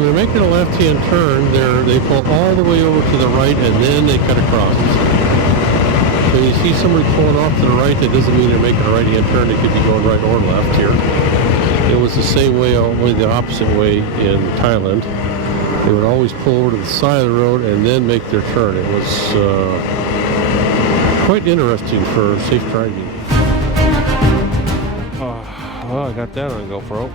when they're making a left-hand turn, they pull all the way over to the right and then they cut across. When you see somebody pulling off to the right, that doesn't mean they're making a right-hand turn. They could be going right or left here. It was the same way, only the opposite way in Thailand. They would always pull over to the side of the road and then make their turn. It was quite interesting for safe driving. Well, I got that on GoPro.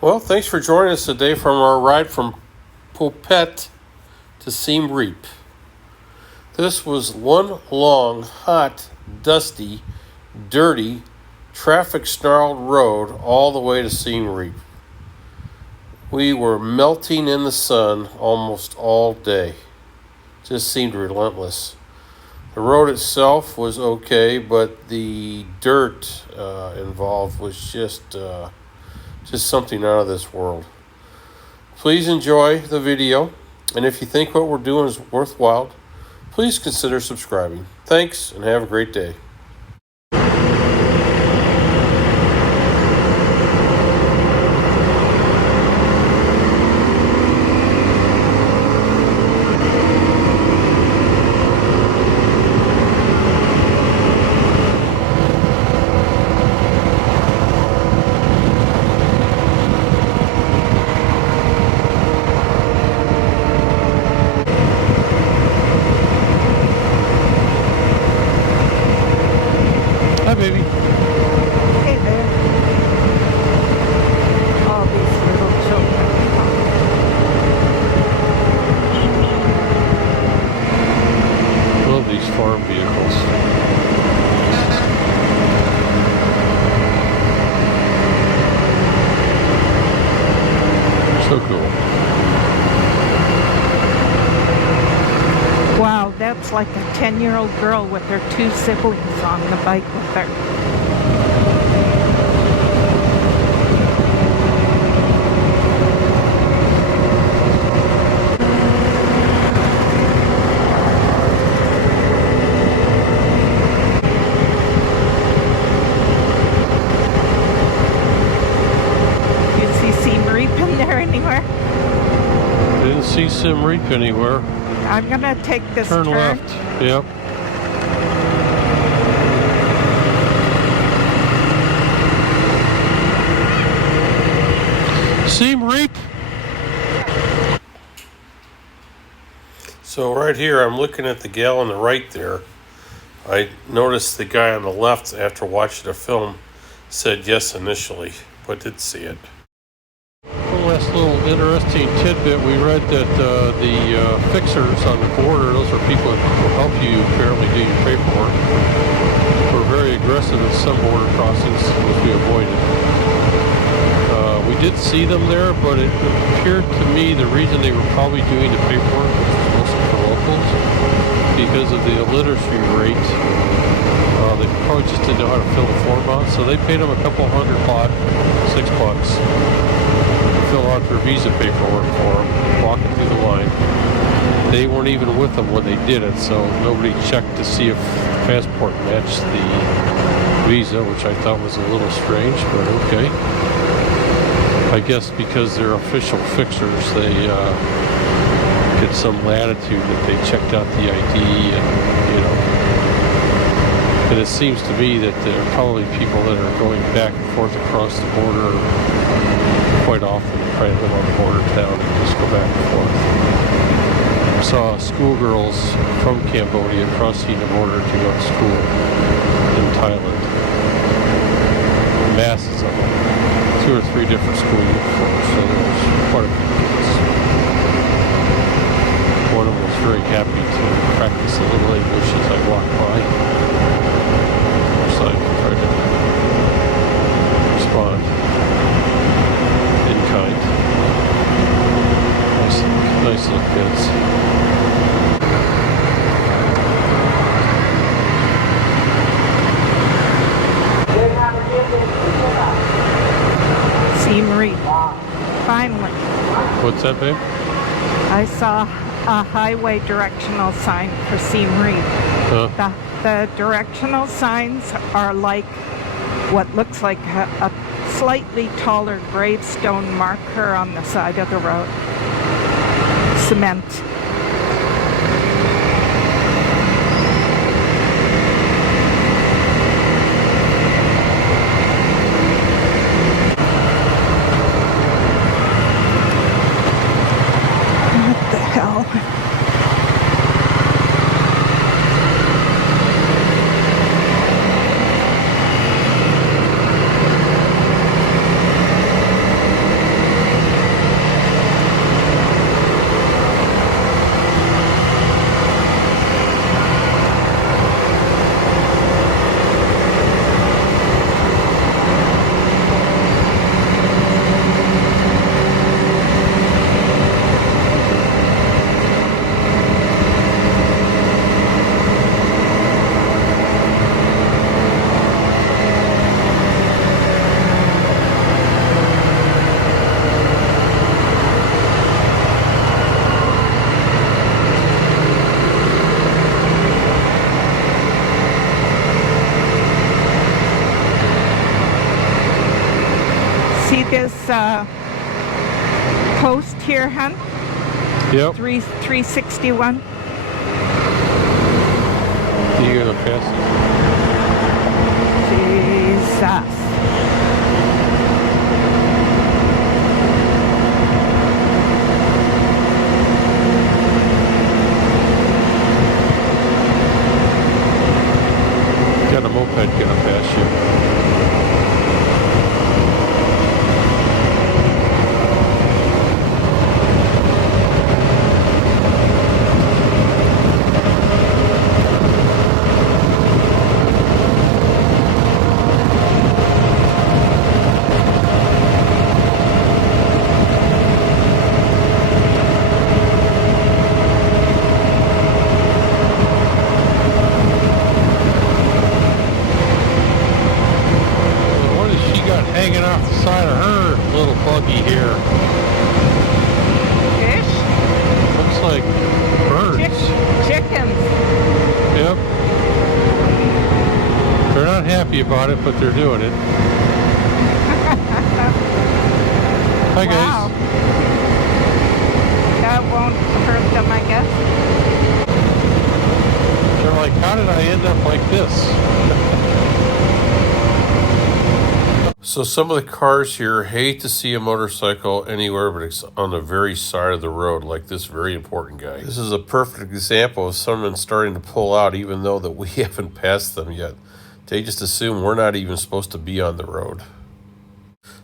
Well, thanks for joining us today from our ride from Phuket to Siem Reap. This was one long, hot, dusty, dirty, traffic-snarled road all the way to Siem Reap. We were melting in the sun almost all day. Just seemed relentless. The road itself was okay, but the dirt involved was just something out of this world. Please enjoy the video, and if you think what we're doing is worthwhile, please consider subscribing. Thanks, and have a great day. Hi, baby. Hey there. All these little children. Love these farm vehicles. So cool. Wow, that's like a 10-year-old girl with her two siblings on the bike with her. You see Siem Reap in there anywhere? Didn't see Siem Reap anywhere. I'm gonna take this Turn left. Yep. Siem Reap. So right here, I'm looking at the gal on the right there. I noticed the guy on the left, after watching the film, said yes initially, but didn't see it. One last little interesting tidbit. We read that the fixers on the border, those are people that will help you apparently do your paperwork, were very aggressive at some border crossings, which we avoided. We did see them there, but it appeared to me the reason they were probably doing the paperwork was mostly for locals, because of the illiteracy rate. They probably just didn't know how to fill the form out, so they paid them a couple $100, $6, to fill out their visa paperwork for them, walking through the line. They weren't even with them when they did it, so nobody checked to see if the passport matched the visa, which I thought was a little strange, but okay. I guess because they're official fixers, they get some latitude that they checked out the ID and, you know. And it seems to me that there are probably people that are going back and forth across the border quite often. They probably live on the border town and just go back and forth. I saw schoolgirls from Cambodia crossing the border to go to school in Thailand. Masses of them. 2 or 3 different school uniforms, so there was quite a few kids. One of them was very happy to practice a little English as I walked by. So I tried to respond in kind. Nice little kids. that, babe? I saw a highway directional sign for Scenery. The directional signs are like what looks like a slightly taller gravestone marker on the side of the road. Cement. What the hell? See this post here, hun? Yep. 361. You gonna pass Jesus. it? Got a moped gonna pass you. Hanging off the side of her little buggy here. Fish? Looks like birds. Chickens. Yep. They're not happy about it, but they're doing it. Hi, guys. Wow. That won't hurt them, I guess. They're like, how did I end up like this? So some of the cars here hate to see a motorcycle anywhere but it's on the very side of the road, like this very important guy. This is a perfect example of someone starting to pull out even though that we haven't passed them yet. They just assume we're not even supposed to be on the road.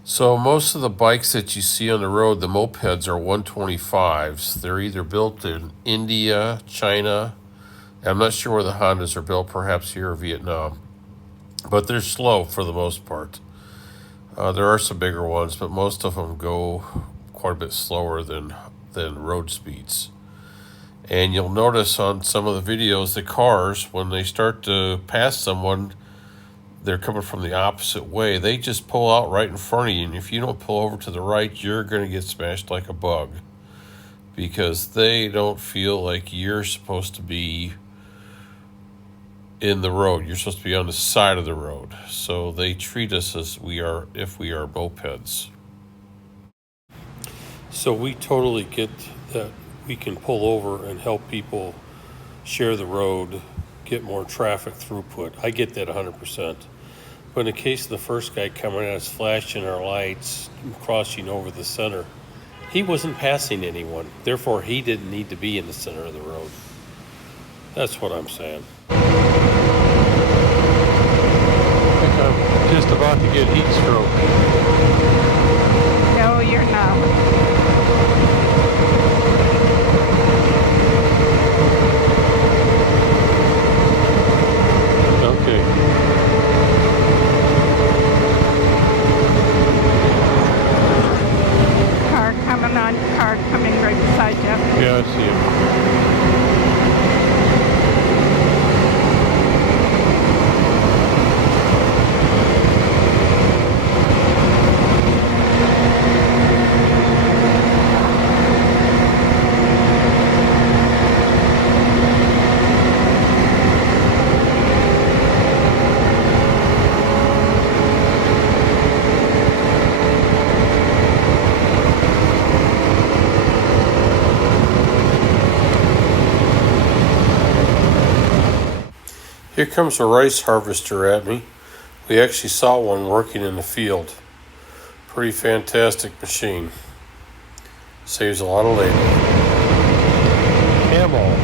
So most of the bikes that you see on the road, the mopeds, are 125s. They're either built in India, China. I'm not sure where the Hondas are built, perhaps here or Vietnam. But they're slow for the most part. There are some bigger ones, but most of them go quite a bit slower than road speeds. And you'll notice on some of the videos, the cars, when they start to pass someone, they're coming from the opposite way. They just pull out right in front of you, and if you don't pull over to the right, you're going to get smashed like a bug because they don't feel like you're supposed to be in the road. You're supposed to be on the side of the road. So they treat us as if we are mopeds. So we totally get that we can pull over and help people share the road, get more traffic throughput. I get that 100%. But in the case of the first guy coming at us, flashing our lights, crossing over the center, he wasn't passing anyone. Therefore, he didn't need to be in the center of the road. That's what I'm saying. I'm just about to get heat stroke. No, you're not. Okay. Car coming on, car coming right beside you. Yeah, I see it. Here comes a rice harvester at me. We actually saw one working in the field. Pretty fantastic machine. Saves a lot of labor. Camel.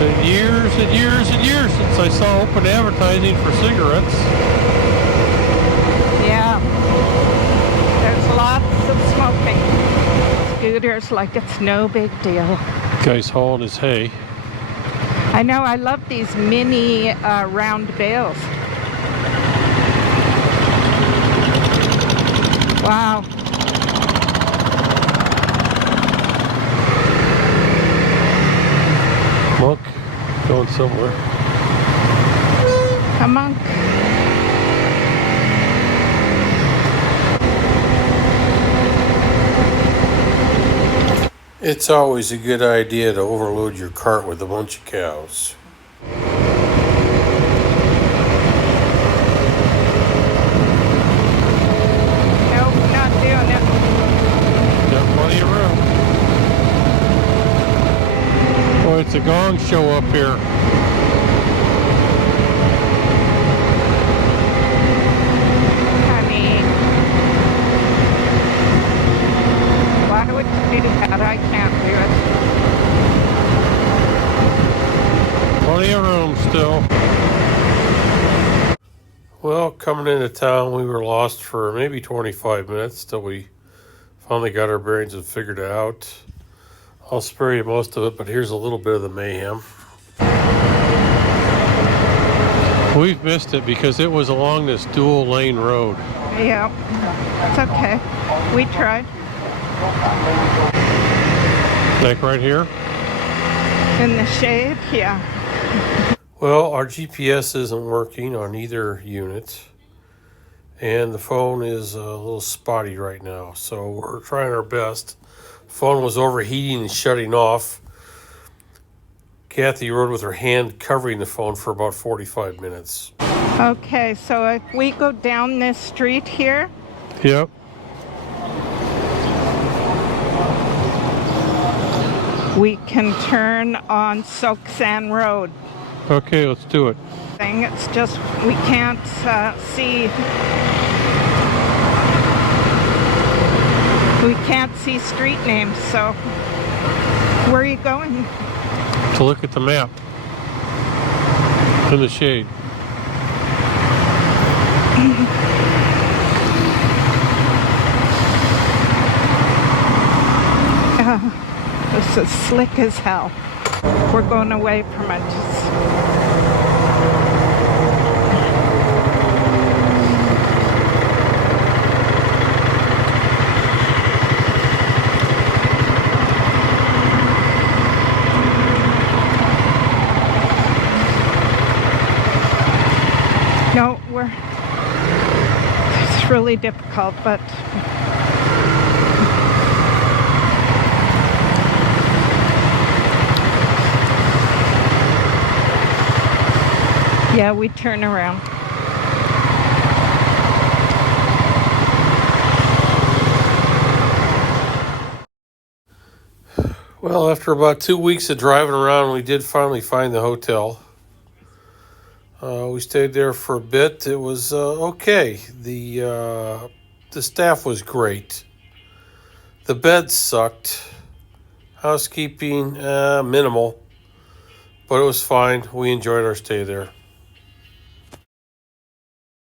Been years and years and years since I saw open advertising for cigarettes. Yeah. There's lots of smoking. Scooters like it's no big deal. Guy's hauling his hay. I know, I love these mini round bales. Wow. Monk going somewhere. A monk. It's always a good idea to overload your cart with a bunch of cows. Nope, not doing it. Got plenty of room. Boy, it's a gong show up here. I mean, why would you do that? I can't do it. Plenty of room still. Well, coming into town, we were lost for maybe 25 minutes till we finally got our bearings and figured it out. I'll spare you most of it, but here's a little bit of the mayhem. We've missed it because it was along this dual lane road. Yeah, it's okay. We tried. Like right here? In the shade, yeah. Well, our GPS isn't working on either unit, and the phone is a little spotty right now, so we're trying our best. Phone was overheating and shutting off. Kathy rode with her hand covering the phone for about 45 minutes. Okay, so if we go down this street here, Yep. we can turn on Soaksan Road. Okay, let's do it. It's just we can't see. We can't see street names, so where are you going? To look at the map. In the shade. This is slick as hell. We're going away from it. No, it's really difficult, but yeah, we turn around. Well, after about 2 weeks of driving around, we did finally find the hotel. We stayed there for a bit. It was okay. The staff was great. The bed sucked. Housekeeping, minimal. But it was fine. We enjoyed our stay there.